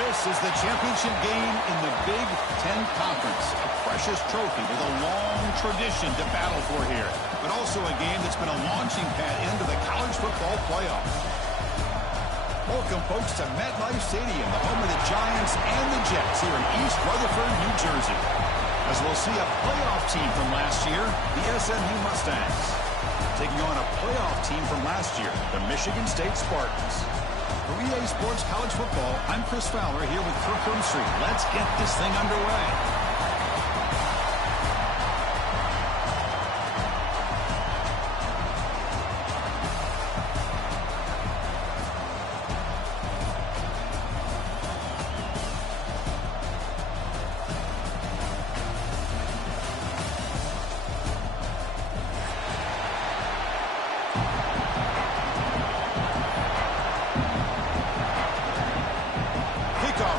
This is the championship game in the Big Ten Conference. A precious trophy with a long tradition to battle for here. But also a game that's been a launching pad into the college football playoffs. Welcome, folks, to MetLife Stadium, the home of the Giants and the Jets here in East Rutherford, New Jersey. As we'll see a playoff team from last year, the SMU Mustangs, taking on a playoff team from last year, the Michigan State Spartans. For EA Sports College Football, I'm Chris Fowler here with Kirk Street. Let's get this thing underway.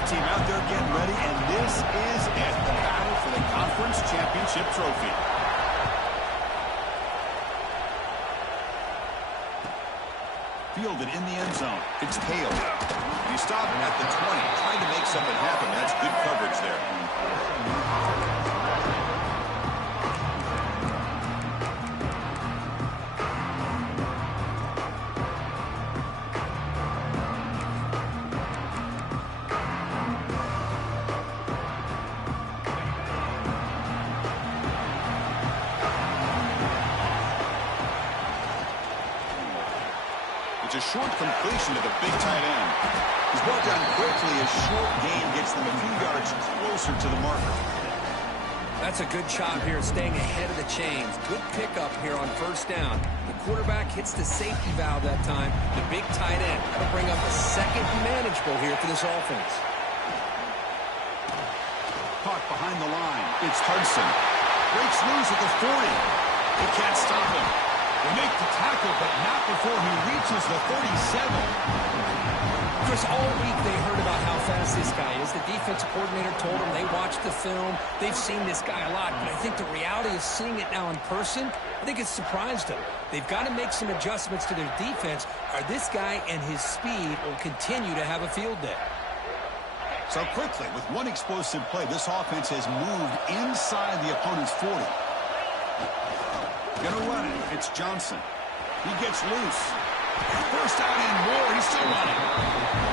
Team out there getting ready, and this is it, the battle for the conference championship trophy. Fielded in the end zone. It's tailed. You stop at the 20, trying to make something happen. That's good coverage there. It's a short completion to the big tight end. He's brought down quickly. A short gain gets them a few yards closer to the marker. That's a good job here, staying ahead of the chains. Good pickup here on first down. The quarterback hits the safety valve that time. The big tight end. That'll bring up a second manageable here for this offense. Caught behind the line. It's Hudson. Breaks loose at the 40. They can't stop him. They make the tackle, but not before he reaches the 37. Chris, all week they heard about how fast this guy is. The defensive coordinator told them they watched the film. They've seen this guy a lot, but I think the reality of seeing it now in person, I think it's surprised them. They've got to make some adjustments to their defense, or this guy and his speed will continue to have a field day. So quickly, with one explosive play, this offense has moved inside the opponent's 40. Gonna run it. It's Johnson. He gets loose. First down and more. He's still running.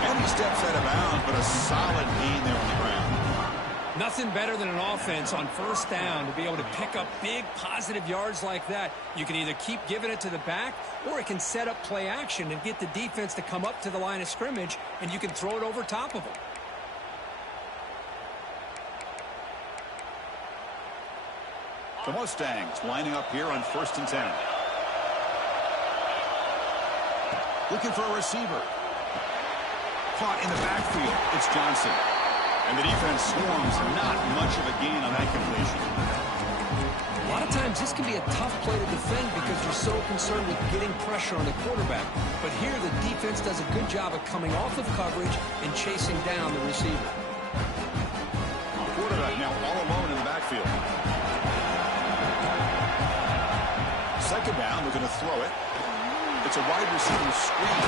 And he steps out of bounds, but a solid gain there on the ground. Nothing better than an offense on first down to be able to pick up big positive yards like that. You can either keep giving it to the back, or it can set up play action and get the defense to come up to the line of scrimmage, and you can throw it over top of them. The Mustangs lining up here on 1st and 10. Looking for a receiver. Caught in the backfield. It's Johnson. And the defense swarms. Not much of a gain on that completion. A lot of times this can be a tough play to defend because you're so concerned with getting pressure on the quarterback. But here the defense does a good job of coming off of coverage and chasing down the receiver. Quarterback now all alone in the backfield. Second down, they're going to throw it. It's a wide receiver screen.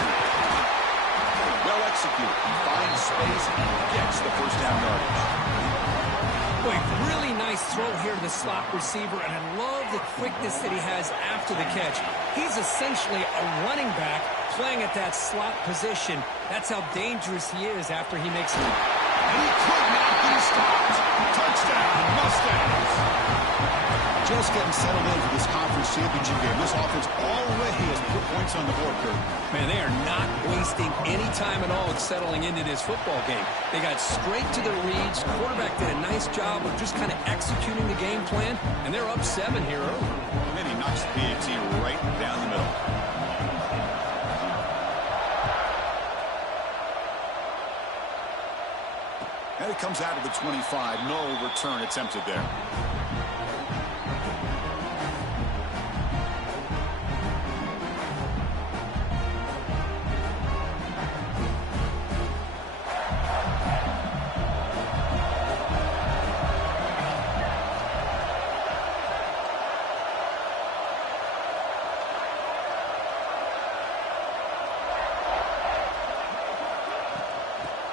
Well executed. Finds space and gets the first down yardage. Boy, really nice throw here to the slot receiver, and I love the quickness that he has after the catch. He's essentially a running back playing at that slot position. That's how dangerous he is after he makes it. And he could not be stopped. Touchdown, Mustangs. Just getting settled in for this conference championship game. This offense already has put points on the board, Kurt. Man, they are not wasting any time at all settling into this football game. They got straight to their reads. Quarterback did a nice job of just kind of executing the game plan, and they're up 7 here early. And then he knocks the PAT right down the middle. And it comes out of the 25. No return attempted there.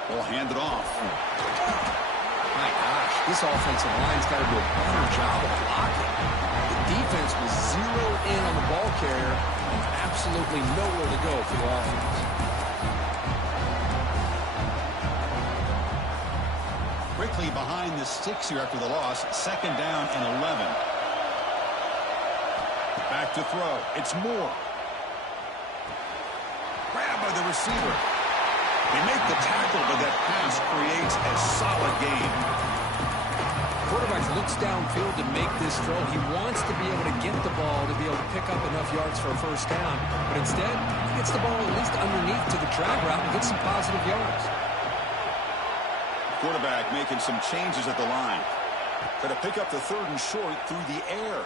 Will hand it off. My gosh, this offensive line's got to do a better job of blocking. The defense was zeroed in on the ball carrier and absolutely nowhere to go for the offense. Quickly behind the sticks here after the loss. 2nd down and 11. Back to throw. It's Moore. Grabbed by the receiver. They make the tackle, but that pass creates a solid gain. Quarterback looks downfield to make this throw. He wants to be able to get the ball to be able to pick up enough yards for a first down. But instead, he gets the ball at least underneath to the drag route and gets some positive yards. Quarterback making some changes at the line. Try to pick up the 3rd and short through the air.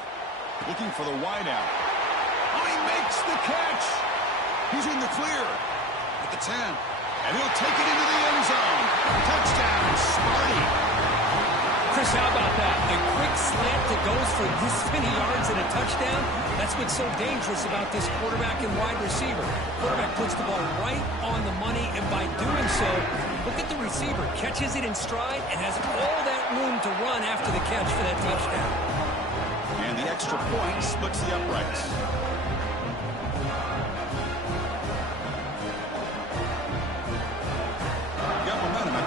Looking for the wideout. Oh, he makes the catch. He's in the clear at the 10. And he'll take it into the end zone. Touchdown, Smarty. Chris, how about that? A quick slant that goes for this many yards and a touchdown. That's what's so dangerous about this quarterback and wide receiver. Quarterback puts the ball right on the money, and by doing so, look at the receiver. Catches it in stride and has all that room to run after the catch for that touchdown. And the extra point splits the uprights.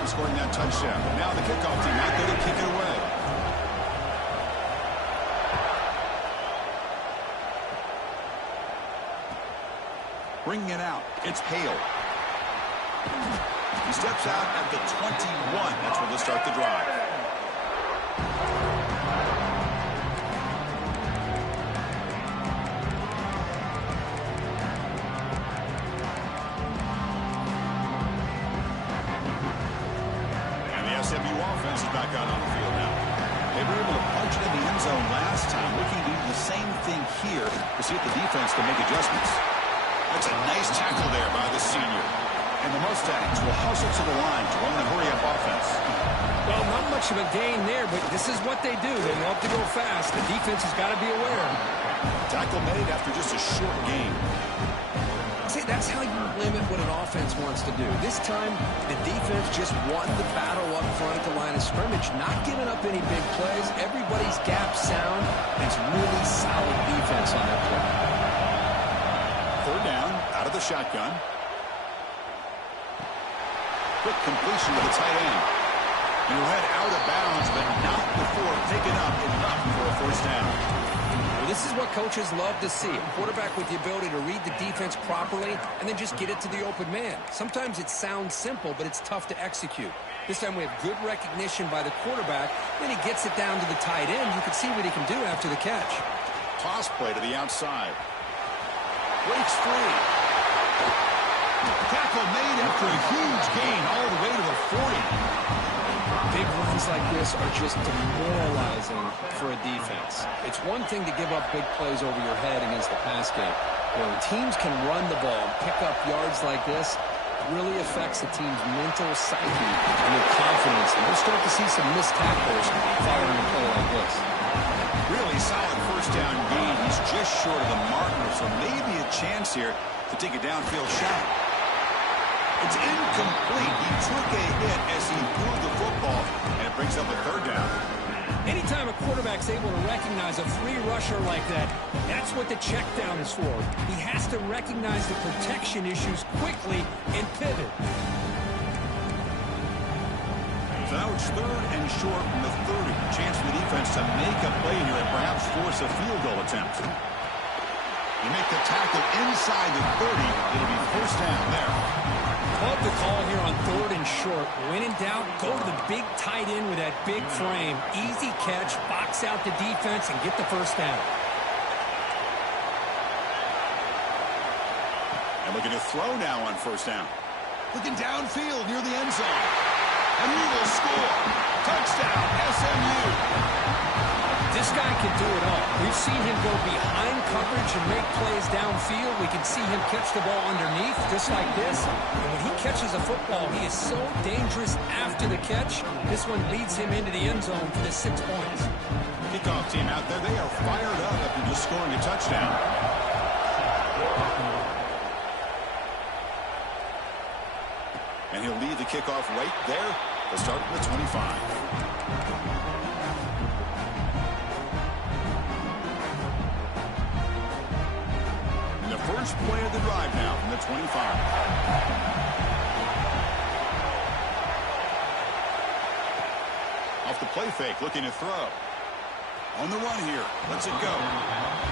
Scoring that touchdown. Now the kickoff team out there to kick it away. Bringing it out. It's Hale. He steps out at the 21. That's where they'll start the drive. SMU offense is back out on the field now. They were able to punch it in the end zone last time, looking to do the same thing here to see if the defense can make adjustments. That's a nice tackle there by the senior. And the Mustangs will hustle to the line to run the hurry-up offense. Well, not much of a gain there, but this is what they do. They love to go fast. The defense has got to be aware. Tackle made after just a short gain. See, that's how you limit what an offense wants to do. This time, the defense just won the battle up front at the line of scrimmage, not giving up any big plays. Everybody's gap sound. It's really solid defense on that play. 3rd down, out of the shotgun. Quick completion to the tight end. And he'll head out of bounds, but not before picking up enough for a first down. This is what coaches love to see. A quarterback with the ability to read the defense properly and then just get it to the open man. Sometimes it sounds simple, but it's tough to execute. This time we have good recognition by the quarterback. Then he gets it down to the tight end. You can see what he can do after the catch. Toss play to the outside. Breaks free. Tackle made after a huge gain all the way to the 40. Big runs like this are just demoralizing for a defense. It's one thing to give up big plays over your head against the pass game. When teams can run the ball and pick up yards like this, it really affects the team's mental psyche and their confidence. And we'll start to see some missed tackles following a play like this. Really solid first down gain. He's just short of the marker, so maybe a chance here to take a downfield shot. It's incomplete. He took a hit as he threw the football, and it brings up a 3rd down. Anytime a quarterback's able to recognize a free rusher like that, that's what the check down is for. He has to recognize the protection issues quickly and pivot. So now it's 3rd and short from the 30. Chance for the defense to make a play here and perhaps force a field goal attempt. You make the tackle inside the 30. It'll be first down there. Love the call here on 3rd and short. When in doubt, go to the big tight end with that big frame. Easy catch, box out the defense, and get the first down. And looking to throw now on first down. Looking downfield near the end zone. And he will score. Touchdown, SMU. This guy can do it all. We've seen him go behind coverage and make plays downfield. We can see him catch the ball underneath, just like this. And when he catches a football, he is so dangerous after the catch. This one leads him into the end zone for the 6 points. Kickoff team out there, they are fired up after just scoring a touchdown. And he'll leave the kickoff right there to start with 25. The first play of the drive now from the 25. Off the play fake, looking to throw. On the run here, lets it go.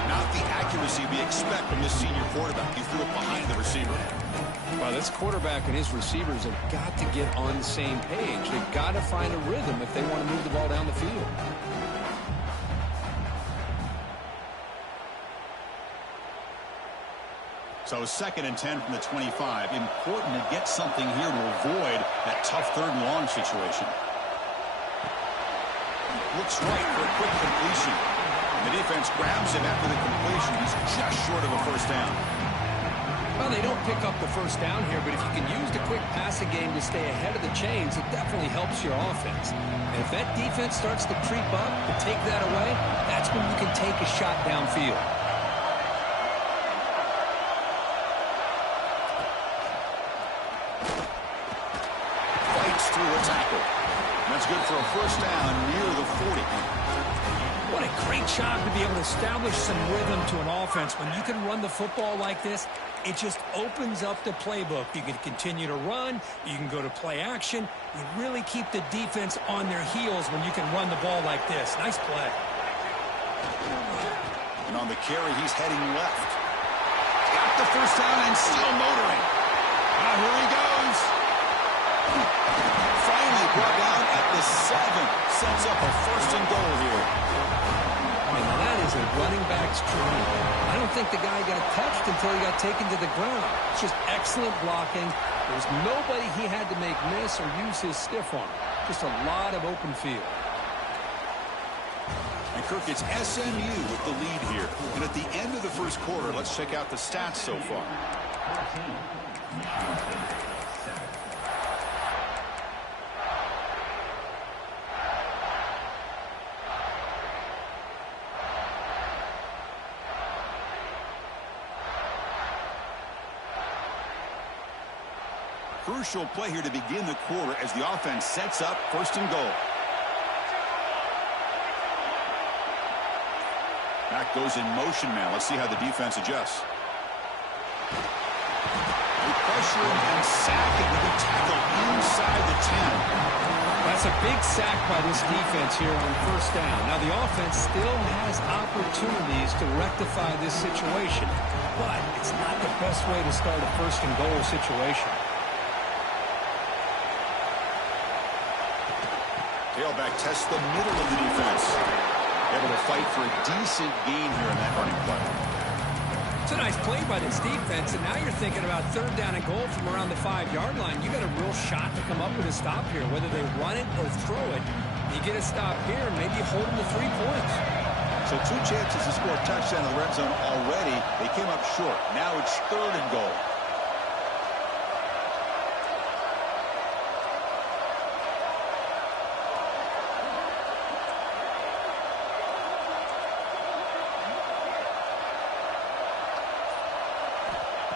Not the accuracy we expect from this senior quarterback. He threw it behind the receiver. Well, this quarterback and his receivers have got to get on the same page. They've got to find a rhythm if they want to move the ball down the field. So 2nd and 10 from the 25. Important to get something here to avoid that tough 3rd and long situation. Looks right for a quick completion. And the defense grabs him after the completion. He's just short of a first down. Well, they don't pick up the first down here, but if you can use the quick passing game to stay ahead of the chains, it definitely helps your offense. And if that defense starts to creep up and take that away, that's when you can take a shot downfield. Fights through a tackle. That's good for a first down near the 40. What a great job to be able to establish some rhythm to an offense. When you can run the football like this, it just opens up the playbook. You can continue to run. You can go to play action. You really keep the defense on their heels when you can run the ball like this. Nice play. And on the carry, he's heading left. Got the first down and still motoring. Here he goes. Finally brought down at the 7. Sets up a 1st and goal here. And that is a running back's dream. I don't think the guy got touched until he got taken to the ground. It's just excellent blocking. There's nobody he had to make miss or use his stiff arm. Just a lot of open field. And Kirk, it's SMU with the lead here. And at the end of the first quarter, let's check out the stats so far. Crucial play here to begin the quarter as the offense sets up 1st and goal. Back goes in motion now. Let's see how the defense adjusts. They pressure him and sack it with a tackle inside the 10. That's a big sack by this defense here on first down. Now the offense still has opportunities to rectify this situation, but it's not the best way to start a 1st and goal situation. Tailback tests the middle of the defense. Able to fight for a decent gain here in that running play. It's a nice play by this defense, and now you're thinking about 3rd down and goal from around the 5-yard line. You got a real shot to come up with a stop here, whether they run it or throw it. You get a stop here, and maybe you hold them to 3 points. So 2 chances to score a touchdown in the red zone already. They came up short. Now it's 3rd and goal.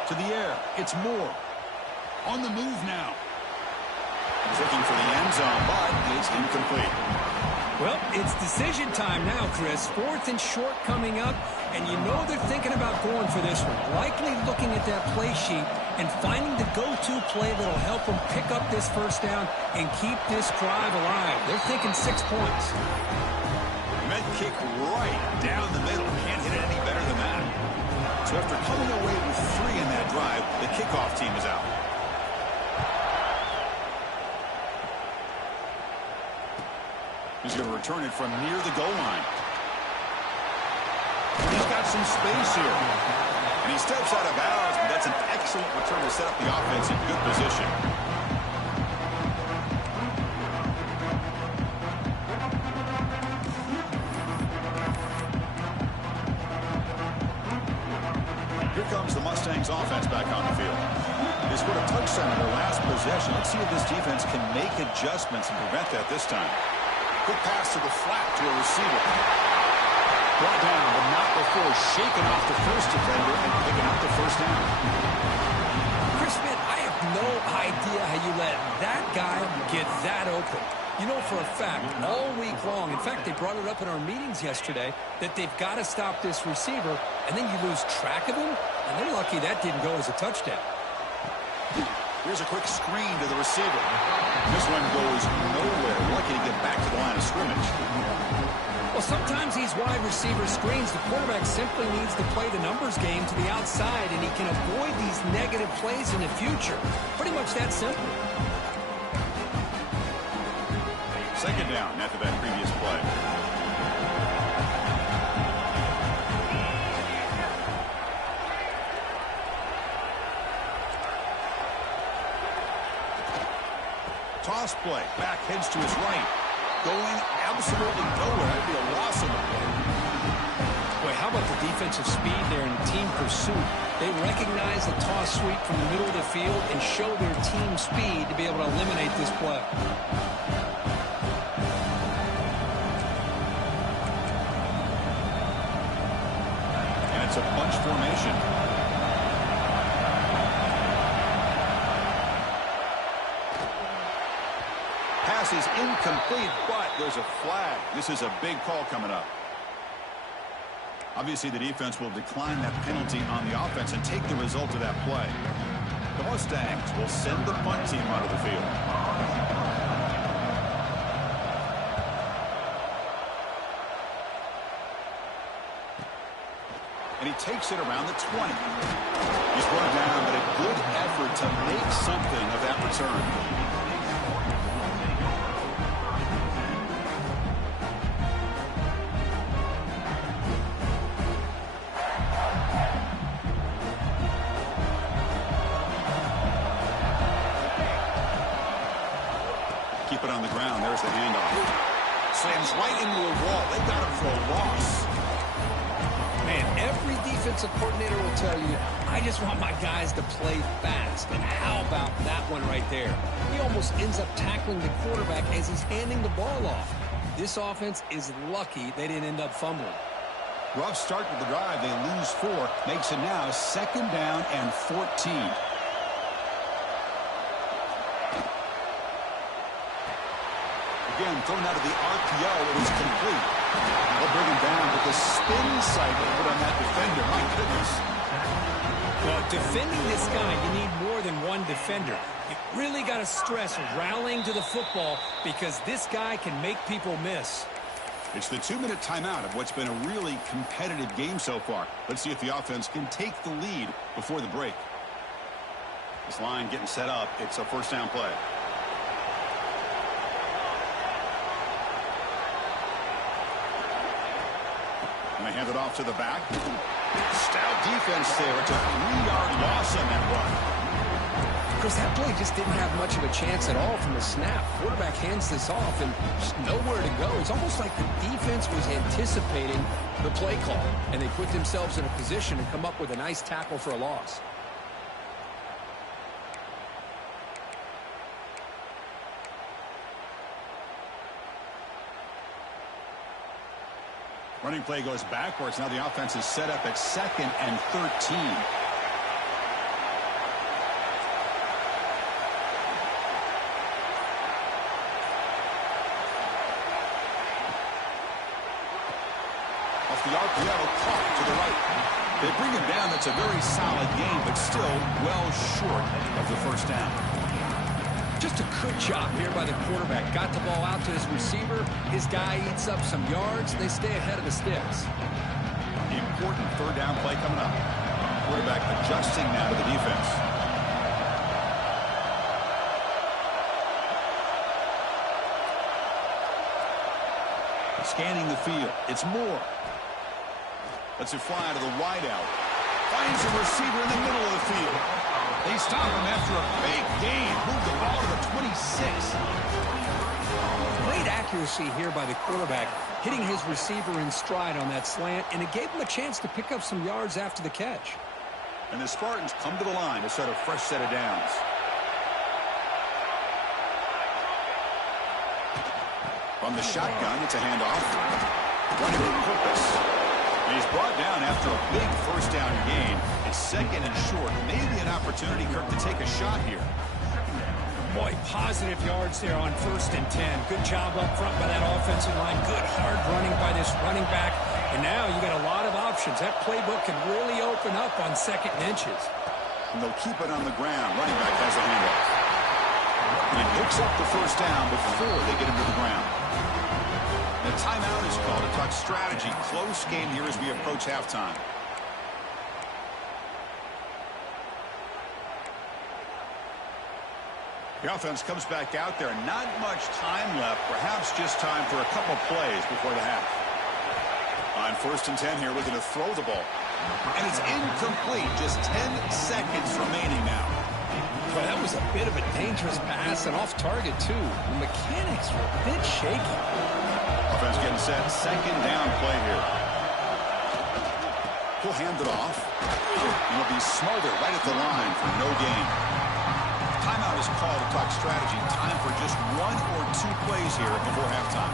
To the air, it's Moore. On the move now. Looking for the end zone, but it's incomplete. Well, it's decision time now, Chris. 4th and short coming up, and you know they're thinking about going for this one. Likely looking at that play sheet and finding the go-to play that'll help them pick up this first down and keep this drive alive. They're thinking 6 points. Med kick right down the middle. Can't hit it any better than that. So after coming away with 3 in that drive, the kickoff team is out. He's going to return it from near the goal line. He's got some space here. And he steps out of bounds, but that's an excellent return to set up the offense in good position. Here comes the Mustangs offense back on the field. They scored a touchdown in their last possession. Let's see if this defense can make adjustments and prevent that this time. Quick pass to the flat to a receiver. Brought down, but not before shaking off the first defender and picking up the first down. Chris Smith, I have no idea how you let get that open. You know for a fact, all week long, in fact, they brought it up in our meetings yesterday, that they've got to stop this receiver, and then you lose track of him, and they're lucky that didn't go as a touchdown. Here's a quick screen to the receiver. This one goes nowhere. Lucky to get back to the line of scrimmage. Well, sometimes these wide receiver screens, the quarterback simply needs to play the numbers game to the outside, and he can avoid these negative plays in the future. Pretty much that simple. Second down after that previous play. Toss play. Back heads to his right. Going absolutely nowhere. That'd be a loss of the play. Boy, how about the defensive speed there in team pursuit? They recognize the toss sweep from the middle of the field and show their team speed to be able to eliminate this play. And it's a bunch formation. Pass is incomplete, but there's a flag. This is a big call coming up. Obviously, the defense will decline that penalty on the offense and take the result of that play. The Mustangs will send the punt team onto the field. And he takes it around the 20. He's brought down, but a good effort to make something of that return. Keep it on the ground. There's the handoff. Slams right into a wall. They got him for a loss. Man, every defensive coordinator will tell you, I just want my guys to play fast. And how about that one right there? He almost ends up tackling the quarterback as he's handing the ball off. This offense is lucky they didn't end up fumbling. Rough start to the drive. They lose 4. Makes it now 2nd down and 14. Again, thrown out of the RPO. It is complete. They'll bring him down with the spin cycle put on that defender. My goodness. Well, defending this guy, you need more than one defender. You really got to stress rallying to the football because this guy can make people miss. It's the 2-minute timeout of what's been a really competitive game so far. Let's see if the offense can take the lead before the break. This line getting set up. It's a first down play. And they hand it off to the back. Stout defense there. It's a 3-yard loss on that run. Chris, that play just didn't have much of a chance at all from the snap. Quarterback hands this off and just nowhere to go. It's almost like the defense was anticipating the play call, and they put themselves in a position to come up with a nice tackle for a loss. Running play goes backwards. Now the offense is set up at 2nd and 13. Off the RPO, caught to the right. They bring him down. That's a very solid game, but still well short of the first down. Just a good job here by the quarterback. Got the ball out to his receiver. His guy eats up some yards. They stay ahead of the sticks. Important 3rd down play coming up. Quarterback adjusting now to the defense. Scanning the field. It's Moore. Lets it fly to the wideout. Finds a receiver in the middle of the field. They stop him after a big gain. Move the ball to the 26. Great accuracy here by the quarterback, hitting his receiver in stride on that slant, and it gave him a chance to pick up some yards after the catch. And the Spartans come to the line to set a fresh set of downs. From the shotgun, it's a handoff. Running with purpose. And he's brought down after a big first down gain. It's 2nd and short. Maybe an opportunity, Kirk, to take a shot here. Boy, positive yards there on 1st and 10. Good job up front by that offensive line. Good hard running by this running back. And now you got a lot of options. That playbook can really open up on 2nd and inches. And they'll keep it on the ground. Running back has a handoff. And he picks up the 1st down before they get him to the ground. The timeout is called to talk strategy. Close game here as we approach halftime. The offense comes back out there. Not much time left. Perhaps just time for a couple plays before the half. On 1st and 10 here, looking to throw the ball. And it's incomplete. Just 10 seconds remaining now. Well, that was a bit of a dangerous pass and off target, too. The mechanics were a bit shaky. Offense getting set. 2nd down play here. He'll hand it off. And he'll be smothered right at the line for no gain. Timeout is called to talk strategy. Time for just 1 or 2 plays here before halftime.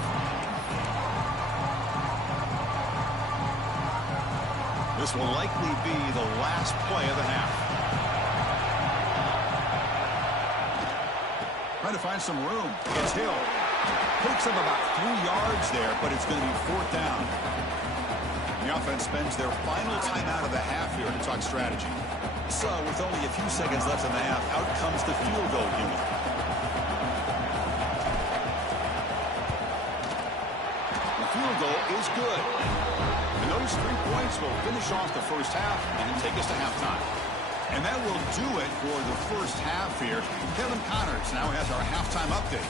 This will likely be the last play of the half. Trying to find some room against Hill. Picks up about 3 yards there, but it's going to be 4th down. The offense spends their final timeout of the half here to talk strategy. So, with only a few seconds left in the half, out comes the field goal unit. The field goal is good. And those 3 points will finish off the 1st half and then take us to halftime. And that will do it for the 1st half here. Kevin Connors now has our halftime update.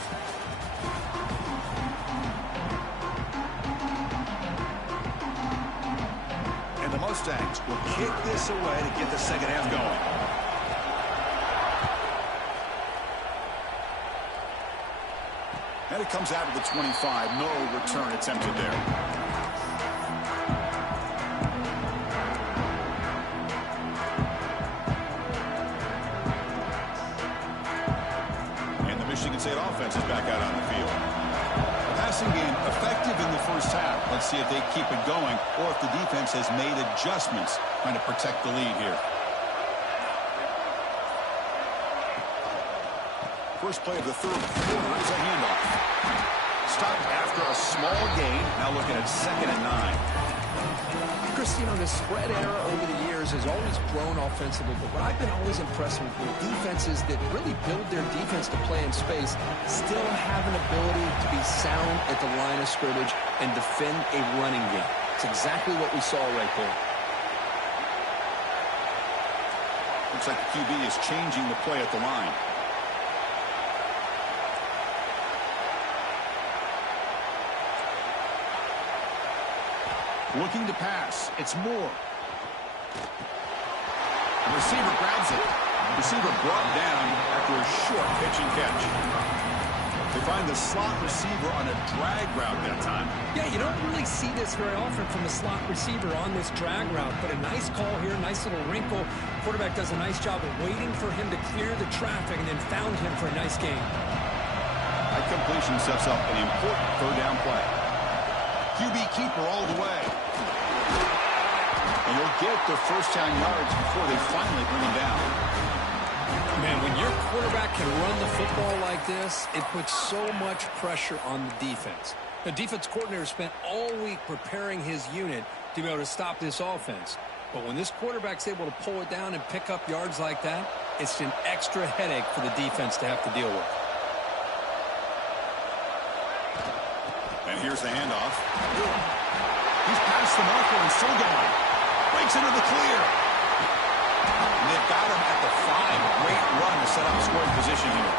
The Mustangs will kick this away to get the 2nd half going. And it comes out of the 25. No return attempted there. And the Michigan State offense is back out on the field. Passing game effective in the 1st half. Let's see if they keep it going or if the defense has made adjustments trying to protect the lead here. First play of the 3rd quarter is a handoff. Stopped after a small gain. Now looking at 2nd and 9. Chris, you know, the spread era over the years has always grown offensively, but what I've been always impressed with defenses that really build their defense to play in space still have an ability to be sound at the line of scrimmage and defend a running game. It's exactly what we saw right there. Looks like the QB is changing the play at the line. Looking to pass. It's Moore. The receiver grabs it. The receiver brought down after a short pitch and catch. They find the slot receiver on a drag route that time. Yeah, you don't really see this very often from a slot receiver on this drag route, but a nice call here, nice little wrinkle. Quarterback does a nice job of waiting for him to clear the traffic and then found him for a nice gain. That completion sets up an important 3rd down play. QB keeper all the way. And you'll get the 1st down yards before they finally bring him down. Man, when your quarterback can run the football like this, it puts so much pressure on the defense. The defense coordinator spent all week preparing his unit to be able to stop this offense. But when this quarterback's able to pull it down and pick up yards like that, it's an extra headache for the defense to have to deal with. And here's the handoff. He's past the marker and still going. Breaks into the clear. And they've got him at the 5. Great run to set up scoring position here.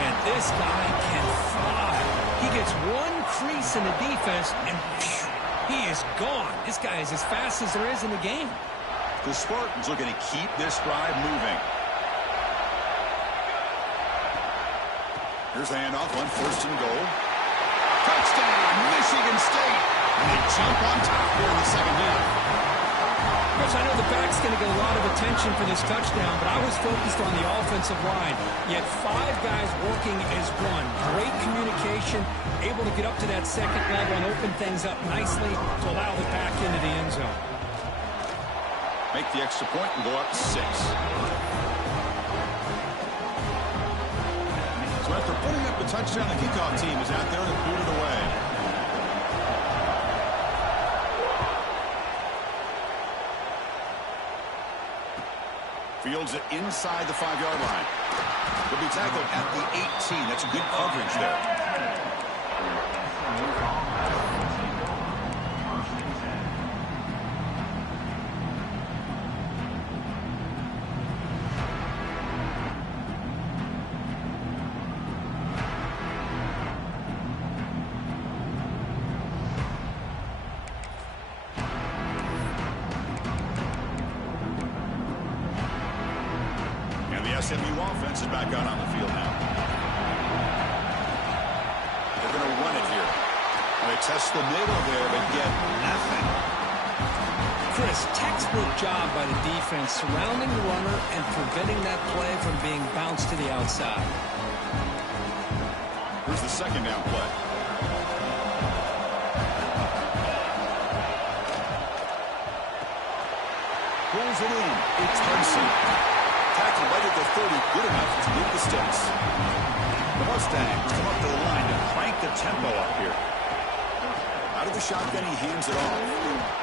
Man, this guy can fly. He gets one crease in the defense, and phew, he is gone. This guy is as fast as there is in the game. The Spartans looking to keep this drive moving. Here's the handoff on 1st and goal. Touchdown, Michigan State. And they jump on top here in the 2nd half. Chris, I know the back's going to get a lot of attention for this touchdown, but I was focused on the offensive line. Yet 5 guys working as one. Great communication, able to get up to that 2nd level and open things up nicely to allow the back into the end zone. Make the extra point and go up 6. touchdown. The kickoff team is out there to boot it away. Fields it inside the 5-yard line. He'll be tackled at the 18. That's good coverage there. SMU offense is back out on the field now. They're going to run it here. They test the middle there, but get nothing. Chris, textbook job by the defense surrounding the runner and preventing that play from being bounced to the outside. Here's the second down play. Pulls it in. It's Hudson. Tackle right at the 30, good enough to get the sticks. The Mustangs come up to the line to crank the tempo up here. Out of the shotgun, he hands it off.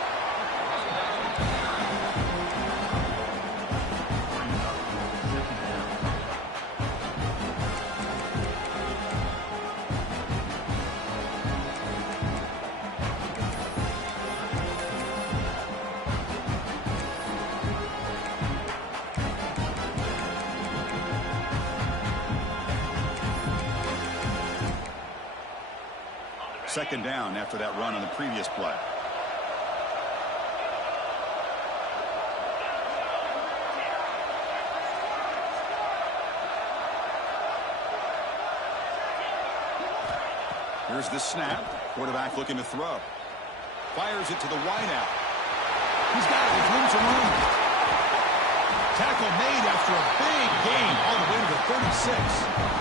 Second down after that run on the previous play. Here's the snap. Quarterback looking to throw. Fires it to the wideout. He's got it with room to run. Tackle made after a big gain all the way to the 36.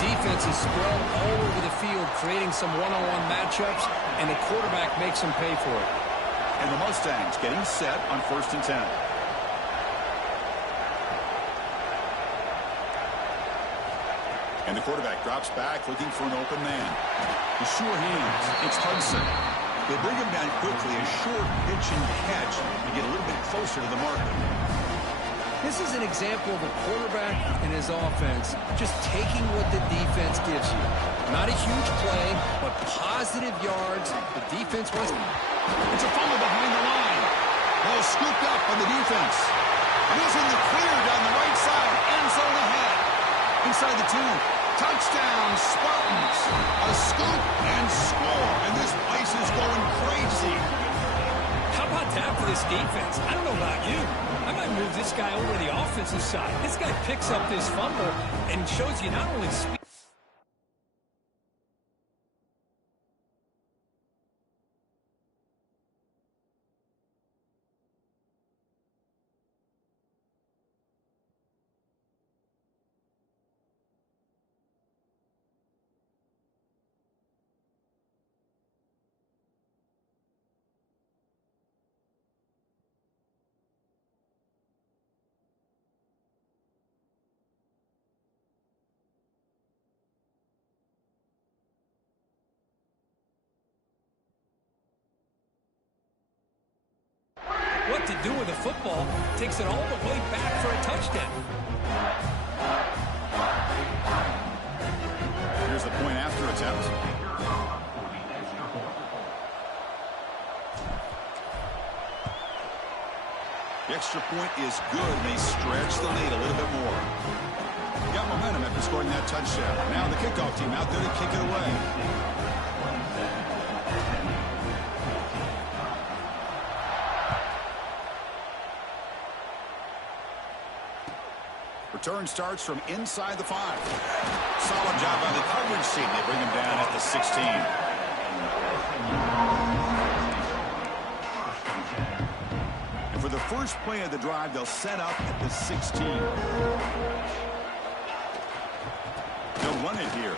Defense is spread all over the field, creating some one-on-one matchups, and the quarterback makes them pay for it. And the Mustangs getting set on 1st and 10. And the quarterback drops back, looking for an open man. The sure hands. It's Hudson. They bring him down quickly, a short pitch and catch to get a little bit closer to the marker. This is an example of a quarterback and his offense just taking what the defense gives you. Not a huge play, but positive yards. The defense wants... It's a fumble behind the line. Ball scooped up on the defense. And he's in the clear down the right side. End zone ahead. Inside the 2. Touchdown, Spartans. A scoop and score. And this place is going crazy. How about that for this defense? I don't know about you. I might move this guy over to the offensive side. This guy picks up this fumble and shows you not only speed. What to do with the football, takes it all the way back for a touchdown. Here's the point after attempt. The extra point is good, and they stretch the lead a little bit more. Got momentum after scoring that touchdown. Now the kickoff team out there to kick it away. Return starts from inside the 5. Solid job by the coverage team. They bring him down at the 16. And for the first play of the drive, they'll set up at the 16. They'll run it here.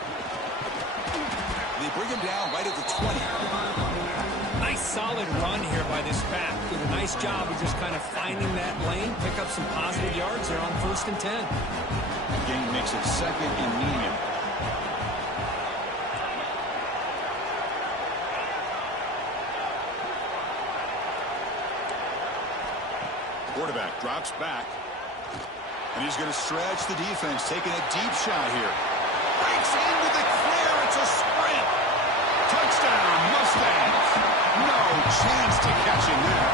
They bring him down right at the 20. Nice solid run here by this back. Did a nice job of just kind of finding that lane, pick up some positive yards there on 1st and 10. Game makes it 2nd and medium. quarterback drops back. And he's going to stretch the defense, taking a deep shot here. Breaks into the clear. It's a sprint. Touchdown, Mustangs. No chance to catch him there.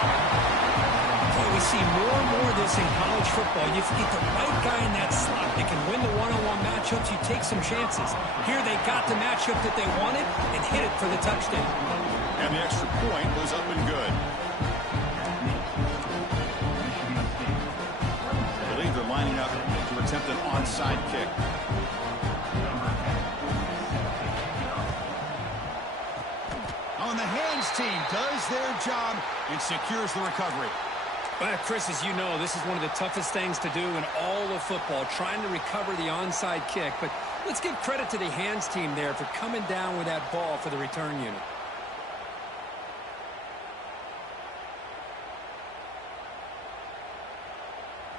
Boy, we see more and more of this in college football. You get the right guy in that slot that can win the one-on-one matchups. You take some chances. Here they got the matchup that they wanted and hit it for the touchdown. And the extra point was up and good. I believe they're lining up to attempt an onside kick. On the hands team does their job and secures the recovery. Well, Chris, as you know, this is one of the toughest things to do in all of football, trying to recover the onside kick. But let's give credit to the hands team there for coming down with that ball for the return unit.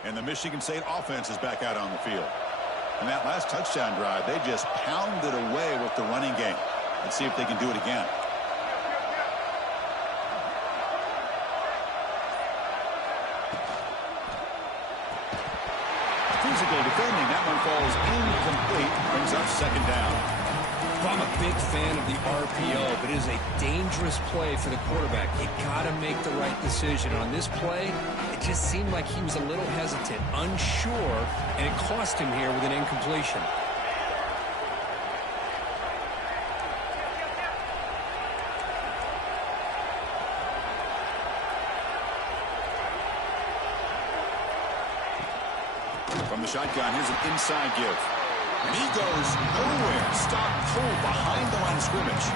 And the Michigan State offense is back out on the field. In that last touchdown drive, they just pounded away with the running game. Let's see if they can do it again. Physical defending. That one falls incomplete. Brings up second down. Well, I'm a big fan of the RPO, but it is a dangerous play for the quarterback. You got to make the right decision. On this play, it just seemed like he was a little hesitant, unsure, and it cost him here with an incompletion. From the shotgun, here's an inside give. And he goes nowhere. Stopped cold behind the line of scrimmage.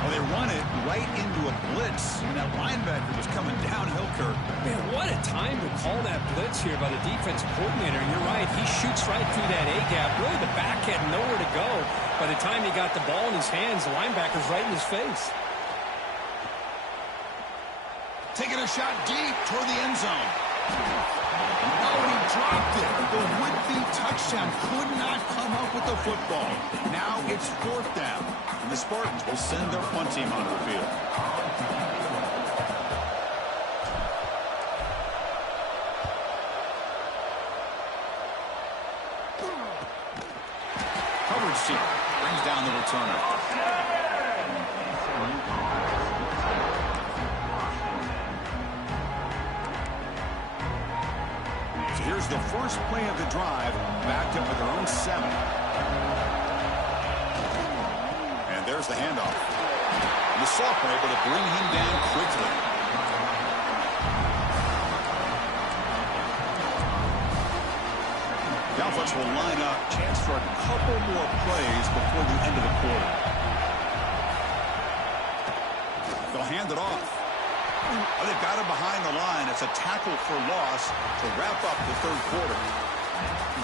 Well, they run it right into a blitz. And that linebacker was coming downhill, Kirk. Man, what a time to call that blitz here by the defensive coordinator. And you're right, he shoots right through that A-gap. Really, the back had nowhere to go. By the time he got the ball in his hands, the linebacker's right in his face. Taking a shot deep toward the end zone. Oh, and he dropped it. The would-be touchdown could not come up with the football. Now it's fourth down. And the Spartans will send their punt team onto the field. Coverage team brings down the returner. Here's the first play of the drive, backed up with their own 7. And there's the handoff. And the sophomore able to bring him down quickly. The offense will line up. Chance for a couple more plays before the end of the quarter. They'll hand it off. Oh, they've got him behind the line. It's a tackle for loss to wrap up the third quarter.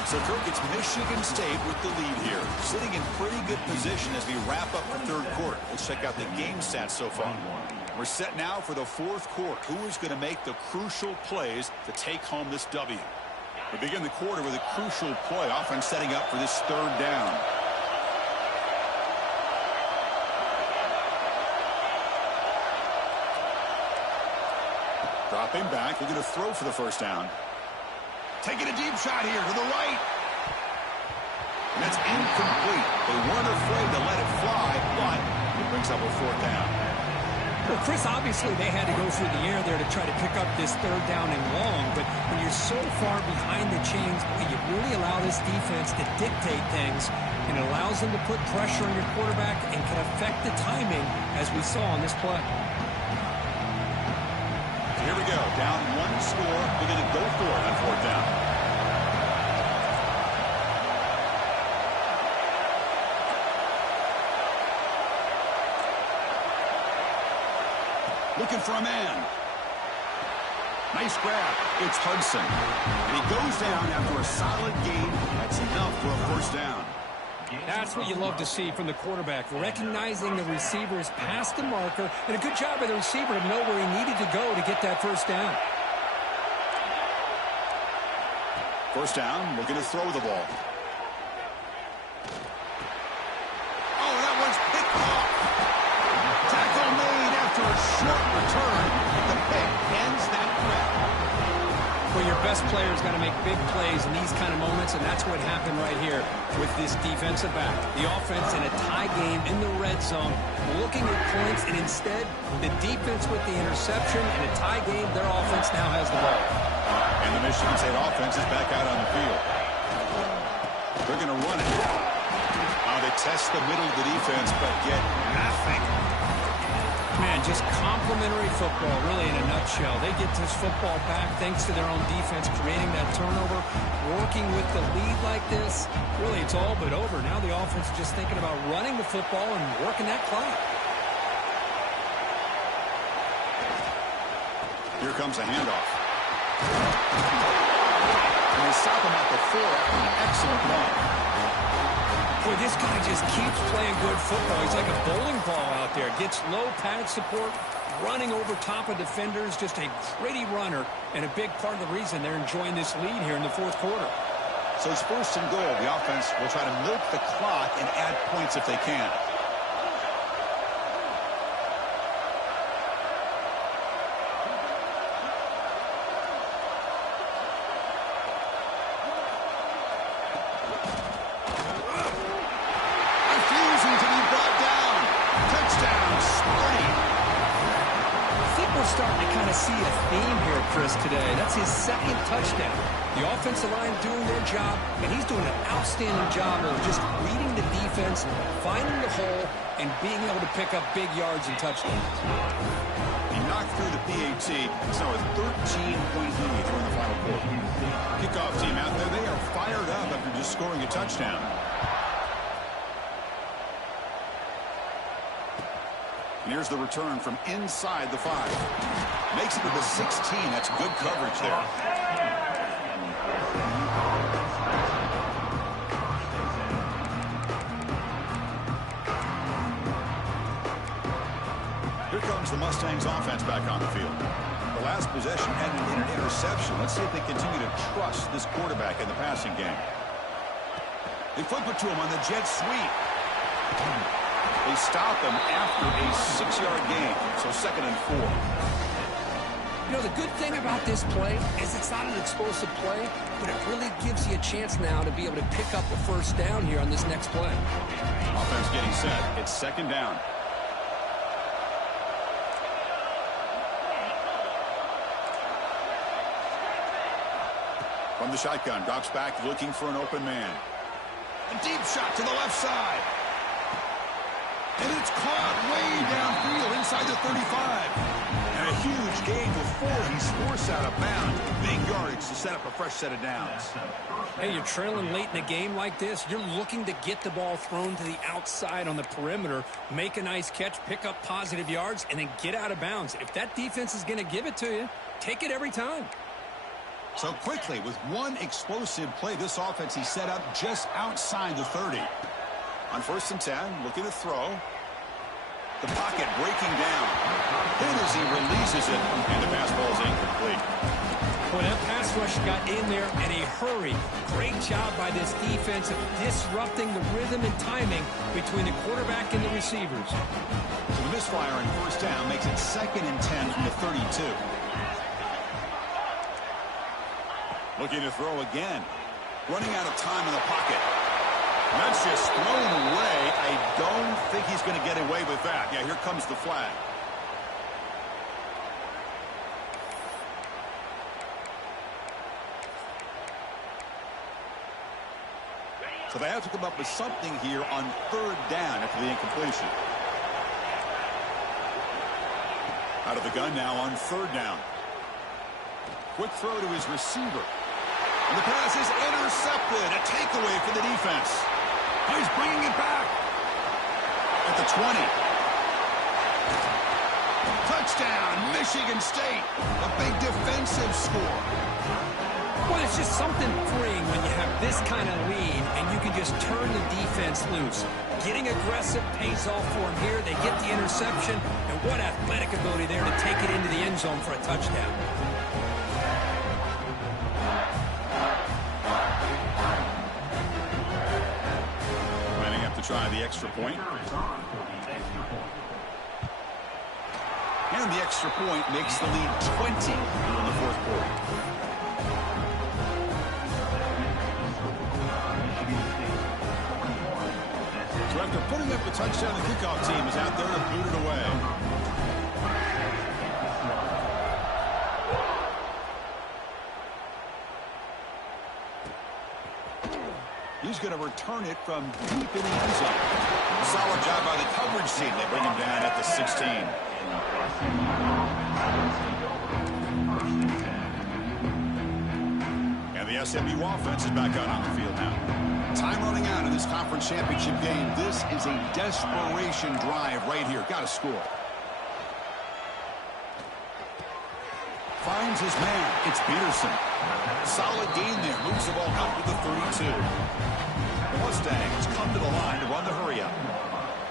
So, Kirk, it's Michigan State with the lead here. Sitting in pretty good position as we wrap up the third quarter. Let's check out the game stats so far. We're set now for the fourth quarter. Who is going to make the crucial plays to take home this W? We begin the quarter with a crucial play. Offense setting up for this third down. Dropping back. We're going to throw for the first down. Taking a deep shot here to the right. And that's incomplete. They weren't afraid to let it fly, but it brings up a fourth down. Well, Chris, obviously they had to go through the air there to try to pick up this third down and long, but when you're so far behind the chains, boy, you really allow this defense to dictate things, and it allows them to put pressure on your quarterback and can affect the timing, as we saw on this play. Here we go. Down one score. We're going to go for it on fourth down. Looking for a man. Nice grab. It's Hudson. And he goes down after a solid gain. That's enough for a first down. That's what you love to see from the quarterback, recognizing the receiver's past the marker, and a good job by the receiver to know where he needed to go to get that first down. First down, we're going to throw the ball. Oh, that one's picked off. Tackle made after a short return. The pick ends that threat. best players got to make big plays in these kind of moments, and that's what happened right here with this defensive back. The offense in a tie game in the red zone, looking at points, and instead, the defense with the interception. In a tie game, their offense now has the ball. And the Michigan State offense is back out on the field. They're going to run it. They test the middle of the defense, but get nothing. Man, just complimentary football, really, in a nutshell. They get this football back thanks to their own defense, creating that turnover, working with the lead like this. Really, it's all but over. Now the offense is just thinking about running the football and working that clock. Here comes a handoff. And they stop him at the 4 after an excellent run. Boy, this guy just keeps playing good football. He's like a bowling ball out there. Gets low pad support, running over top of defenders. Just a gritty runner, and a big part of the reason they're enjoying this lead here in the fourth quarter. So it's 1st and goal. The offense will try to milk the clock and add points if they can. Starting to kind of see a theme here, Chris, today. That's his 2nd touchdown. The offensive line doing their job, and he's doing an outstanding job of just reading the defense, finding the hole, and being able to pick up big yards and touchdowns. He knocked through the PAT. It's now a 13-point lead here in the final quarter. Kickoff team out there, they are fired up after just scoring a touchdown. And here's the return from inside the 5. Makes it to the 16. That's good coverage there. Here comes the Mustangs offense back on the field. The last possession ended in an interception. Let's see if they continue to trust this quarterback in the passing game. They flip it to him on the jet sweep. They stop him after a 6-yard gain, so 2nd and 4. You know, the good thing about this play is it's not an explosive play, but it really gives you a chance now to be able to pick up the 1st down here on this next play. Offense getting set. It's 2nd down. From the shotgun, drops back looking for an open man. A deep shot to the left side. And it's caught way downfield inside the 35. And a huge gain before he's forced out of bounds. Big yardage to set up a fresh set of downs. Hey, you're trailing late in a game like this. You're looking to get the ball thrown to the outside on the perimeter, make a nice catch, pick up positive yards, and then get out of bounds. If that defense is going to give it to you, take it every time. So quickly, with one explosive play, this offense he set up just outside the 30. On 1st and 10, looking to throw. The pocket breaking down. Then as he releases it, and the pass ball is incomplete. Well, that pass rush got in there in a hurry. Great job by this defense of disrupting the rhythm and timing between the quarterback and the receivers. So the misfire on 1st down makes it 2nd and 10 from the 32. Looking to throw again. Running out of time in the pocket. That's just thrown away. I don't think he's going to get away with that. Yeah, here comes the flag. So they have to come up with something here on 3rd down after the incompletion. Out of the gun now on 3rd down. Quick throw to his receiver. And the pass is intercepted. A takeaway for the defense. Oh, he's bringing it back. At the 20. Touchdown, Michigan State. A big defensive score. Well, it's just something freeing when you have this kind of lead and you can just turn the defense loose. Getting aggressive pays off for them here. They get the interception, and what athletic ability there to take it into the end zone for a touchdown. Lining up to try the extra point. And the extra point makes the lead 20 in the 4th quarter. Putting up a touchdown, the kickoff team is out there to boot it away. He's going to return it from deep in the end zone. Solid job by the coverage team. They bring him down at the 16. And the SMU offense is back out on the field now. Time running out in this conference championship game. This is a desperation drive right here. Got to score. Finds his man. It's Peterson. Solid gain there. Moves the ball out to the 32. The Mustangs come to the line to run the hurry-up.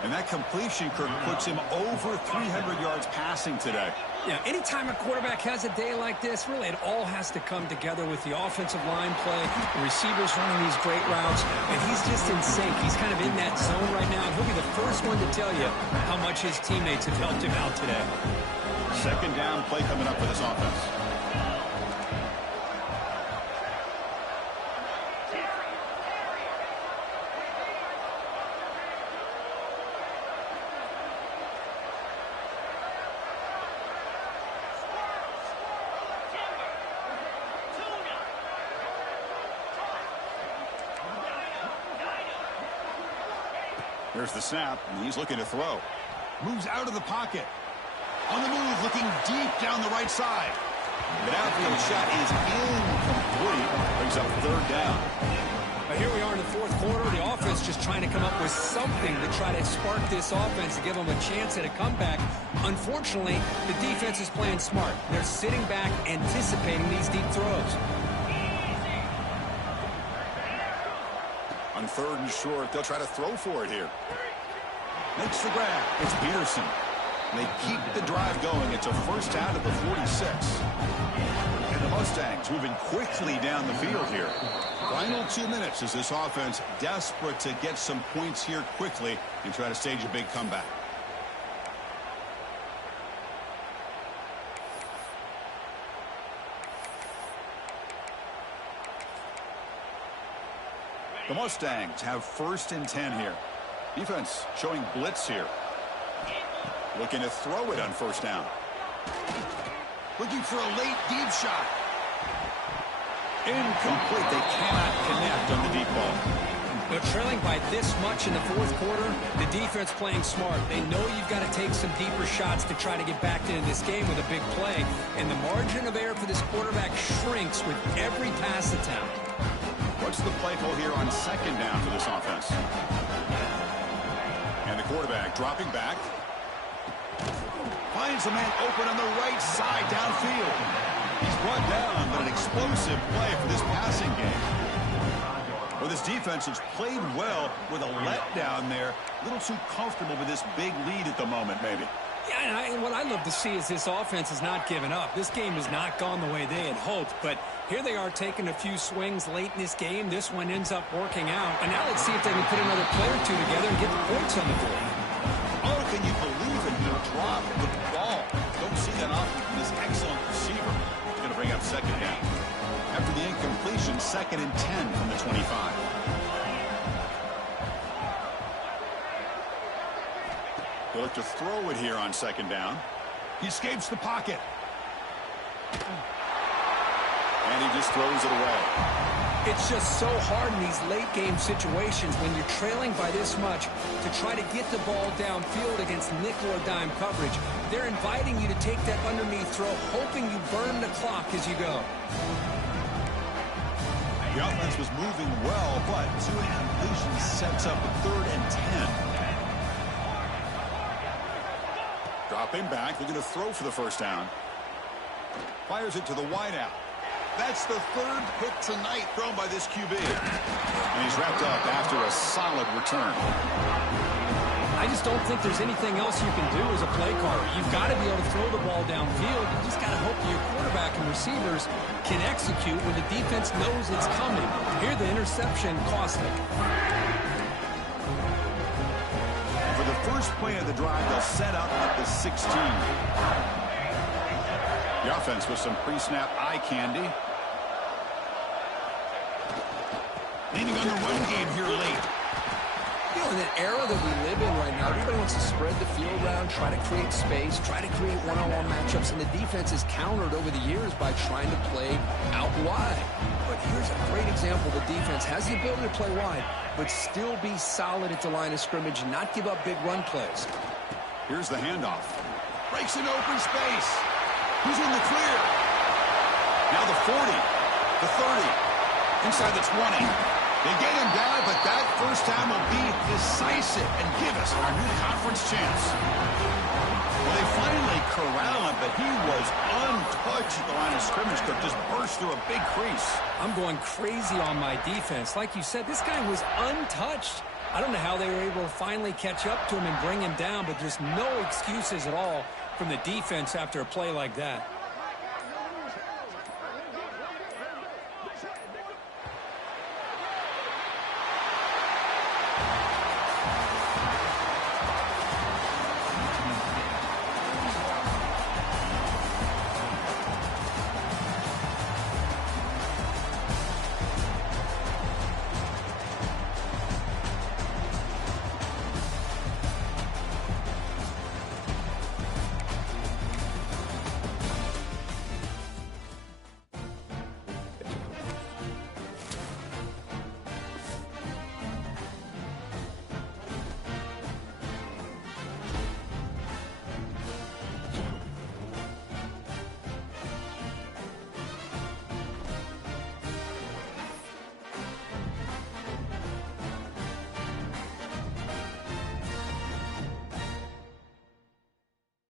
And that completion, Kirk, puts him over 300 yards passing today. Yeah, anytime a quarterback has a day like this, really it all has to come together with the offensive line play, the receivers running these great routes, and he's just in sync. He's kind of in that zone right now, and he'll be the first one to tell you how much his teammates have helped him out today. Second down play coming up for this offense. Here's the snap, and he's looking to throw. Moves out of the pocket. On the move, looking deep down the right side. The outfield shot is incomplete. Brings up third down. But here we are in the fourth quarter. The offense just trying to come up with something to try to spark this offense to give them a chance at a comeback. Unfortunately, the defense is playing smart. They're sitting back, anticipating these deep throws. On third and short, they'll try to throw for it here. Makes the grab. It's Peterson. They keep the drive going. It's a first down at the 46. And the Mustangs moving quickly down the field here. Final 2 minutes as this offense desperate to get some points here quickly and try to stage a big comeback. The Mustangs have first and 10 here. Defense showing blitz here. Looking to throw it on first down. Looking for a late deep shot. Incomplete. They cannot connect on the deep ball. They're trailing by this much in the fourth quarter. The defense playing smart. They know you've got to take some deeper shots to try to get back into this game with a big play. And the margin of error for this quarterback shrinks with every pass attempt. What's the play call here on second down for this offense? And the quarterback dropping back. Finds a man open on the right side downfield. He's brought down, but an explosive play for this passing game. Well, this defense has played well with a letdown there. A little too comfortable with this big lead at the moment, maybe. Yeah, and what I love to see is this offense has not given up. This game has not gone the way they had hoped, but here they are taking a few swings late in this game. This one ends up working out. And now let's see if they can put another play or two together and get the points on the board. Oh, can you believe it? He'll drop the ball. Don't see that often from this excellent receiver. He's going to bring up second down. After the incompletion, 2nd and 10 from the 25. He'll look to throw it here on second down. He escapes the pocket. And he just throws it away. It's just so hard in these late-game situations when you're trailing by this much to try to get the ball downfield against nickel or dime coverage. They're inviting you to take that underneath throw, hoping you burn the clock as you go. The offense was moving well, but 2 incompletions sets up a 3rd and 10. Dropping back, looking to throw for the first down. Fires it to the wideout. That's the 3rd pick tonight thrown by this QB. And he's wrapped up after a solid return. I just don't think there's anything else you can do as a play caller. You've got to be able to throw the ball downfield. You just got to hope your quarterback and receivers can execute when the defense knows it's coming. Here, the interception cost them. For the first play of the drive, they'll set up at the 16. The offense with some pre-snap eye candy. Leaning on the run game here late. You know, in an era that we live in right now, everybody wants to spread the field around, try to create space, try to create one-on-one matchups, and the defense is countered over the years by trying to play out wide. But here's a great example. The defense has the ability to play wide, but still be solid at the line of scrimmage and not give up big run plays. Here's the handoff. Breaks into open space. He's in the clear. Now the 40, the 30, inside the 20. They get him down, but that first time will be decisive and give us our new conference chance. Well, they finally corral him, but he was untouched at the line of scrimmage. Could just burst through a big crease. I'm going crazy on my defense. Like you said, this guy was untouched. I don't know how they were able to finally catch up to him and bring him down, but there's no excuses at all from the defense after a play like that.